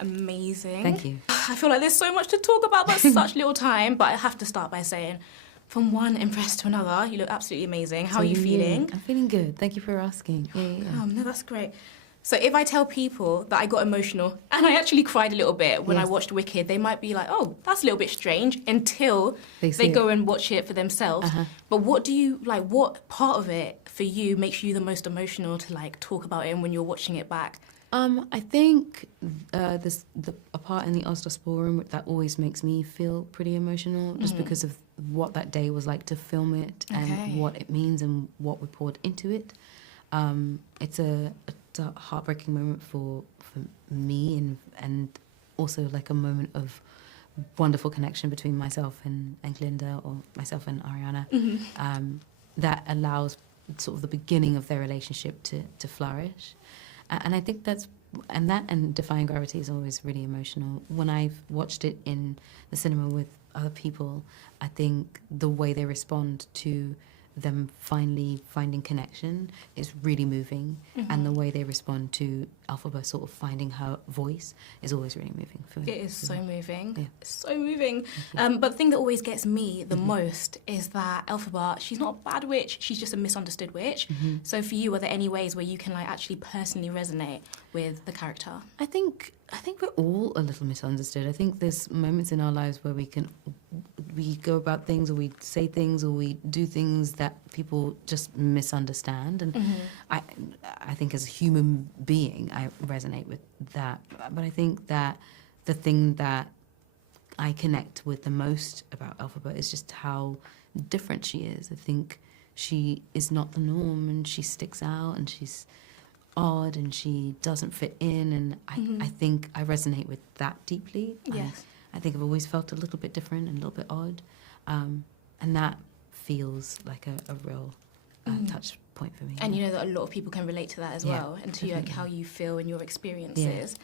amazing. Thank you. I feel like there's so much to talk about, but such little time. But I have to start by saying, from one impress to another, you look absolutely amazing. How are you feeling? I'm feeling good. Thank you for asking. Yeah. No, that's great. So if I tell people that I got emotional and I actually cried a little bit when I watched Wicked, they might be like, oh, that's a little bit strange until they go and watch it for themselves. But what part of it for you makes you the most emotional to like talk about it when you're watching it back? I think there's a part in the Oslos ballroom that always makes me feel pretty emotional, just because of what that day was like to film it and what it means and what we poured into it. It's a heartbreaking moment for me and also like a moment of wonderful connection between myself and Glinda, or myself and Ariana, that allows sort of the beginning of their relationship to flourish. And I think and Defying Gravity is always really emotional. When I've watched it in the cinema with other people, I think the way they respond to them finally finding connection is really moving, and the way they respond to Elphaba sort of finding her voice is always really moving for me. It is so moving. Yeah. It's so moving. But the thing that always gets me the most is that Elphaba, she's not a bad witch, she's just a misunderstood witch. So for you, are there any ways where you can like actually personally resonate with the character? I think we're all a little misunderstood. I think there's moments in our lives where we go about things, or we say things, or we do things that people just misunderstand. And I think as a human being, I resonate with that. But I think that the thing that I connect with the most about Elphaba is just how different she is. I think she is not the norm, and she sticks out, and she's odd, and she doesn't fit in, and I think I resonate with that deeply. Yes. I think I've always felt a little bit different and a little bit odd, and that feels like a real touch point for me. And you know that a lot of people can relate to that as well, and to like how you feel and your experiences.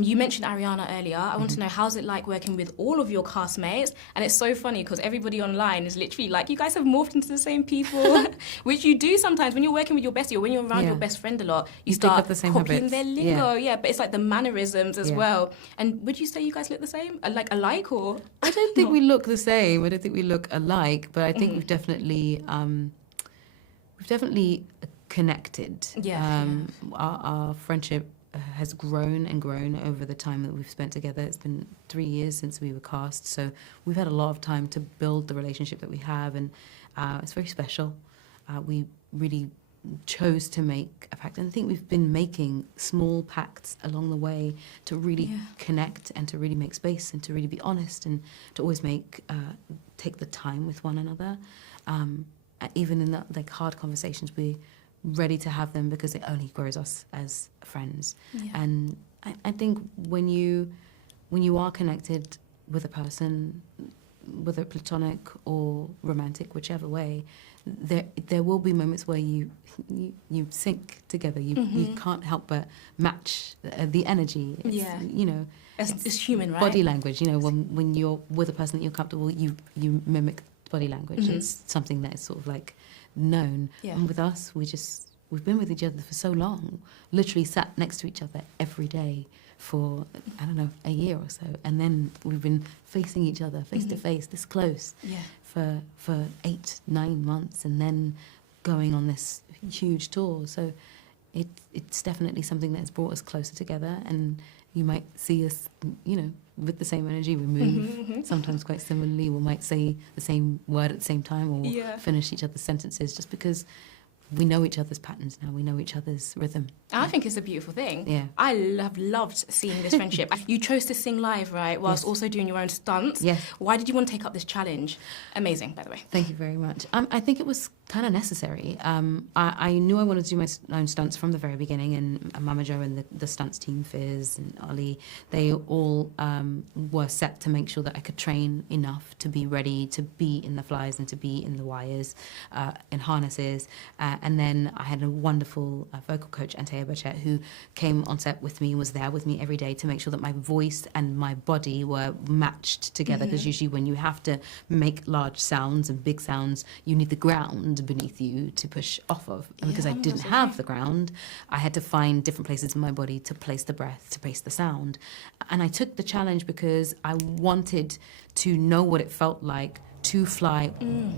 You mentioned Ariana earlier. I want to know, how's it like working with all of your castmates? And it's so funny because everybody online is literally like, you guys have morphed into the same people, which you do sometimes when you're working with your bestie or when you're around your best friend a lot. You start pick up the same copying habits. their lingo, but it's like the mannerisms as well. And would you say you guys look the same, like alike, or? I don't think we look the same. I don't think we look alike, but I think we've definitely connected. Our friendship has grown and grown over the time that we've spent together. It's been 3 years since we were cast, so we've had a lot of time to build the relationship that we have, and it's very special. We really chose to make a pact, and I think we've been making small pacts along the way to really connect and to really make space and to really be honest and to always take the time with one another. Even in the like hard conversations, we're ready to have them because it only grows us as friends. And I think when you are connected with a person, whether platonic or romantic, whichever way, there will be moments where you sync together. You can't help but match the energy. It's human, right? Body language. When you're with a person that you're comfortable, you mimic body language. It's something that is sort of like known. And with us, we've been with each other for so long, literally sat next to each other every day for, I don't know, a year or so. And then we've been facing each other face to face, this close, for 8-9 months, and then going on this huge tour. So it's definitely something that's brought us closer together. And you might see us, with the same energy. We move sometimes quite similarly. We might say the same word at the same time, or we'll finish each other's sentences, just because we know each other's patterns now. We know each other's rhythm. I think it's a beautiful thing. Yeah. I have loved seeing this friendship. You chose to sing live, right, whilst also doing your own stunts. Yes. Why did you want to take up this challenge? Amazing, by the way. Thank you very much. I think it was kind of necessary. I knew I wanted to do my own stunts from the very beginning, and Mama Jo and the stunts team, Fizz and Ollie, they all were set to make sure that I could train enough to be ready to be in the flies and to be in the wires, in harnesses. And then I had a wonderful vocal coach, Antea Bachet, who came on set with me and was there with me every day to make sure that my voice and my body were matched together, because usually when you have to make large sounds and big sounds, you need the ground ground beneath you to push off of. And because I Yeah, didn't that's have okay. the ground, I had to find different places in my body to place the breath, to place the sound. And I took the challenge because I wanted to know what it felt like to fly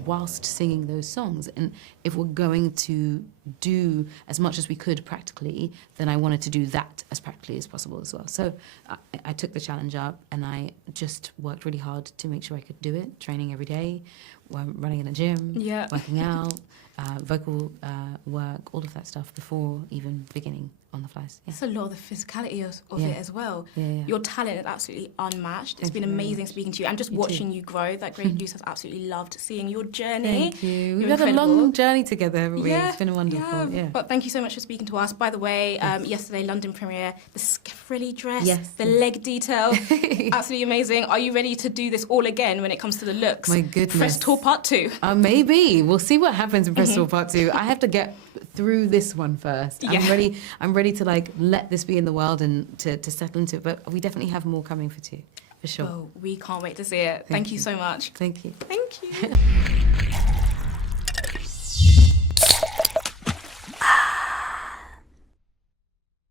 whilst singing those songs. And if we're going to do as much as we could practically, then I wanted to do that as practically as possible as well. So I took the challenge up, and I just worked really hard to make sure I could do it, training every day, running in a gym, Yeah. working out, vocal work, all of that stuff before even beginning on the flies. Yeah. It's a lot of the physicality of Yeah. it as well. Yeah, yeah. Your talent is absolutely unmatched. It's Thank been you very amazing much. speaking to you and just You watching you grow. That Grape Juice has absolutely loved seeing your journey. Thank you. We've You're had a incredible. long journey together, haven't we? It's been wonderful. Yeah. But thank you so much for speaking to us. By the way, yesterday, London premiere, the frilly dress, Yes, the yes. leg detail, absolutely amazing. Are you ready to do this all again when it comes to the looks? My goodness. Press Tour Part 2. Maybe. We'll see what happens in Press Tour Part 2. I have to get through this one first. Yeah. I'm ready to like let this be in the world and to settle into it. But we definitely have more coming for 2, for sure. Well, we can't wait to see it. Thank you so much. Thank you. Thank you.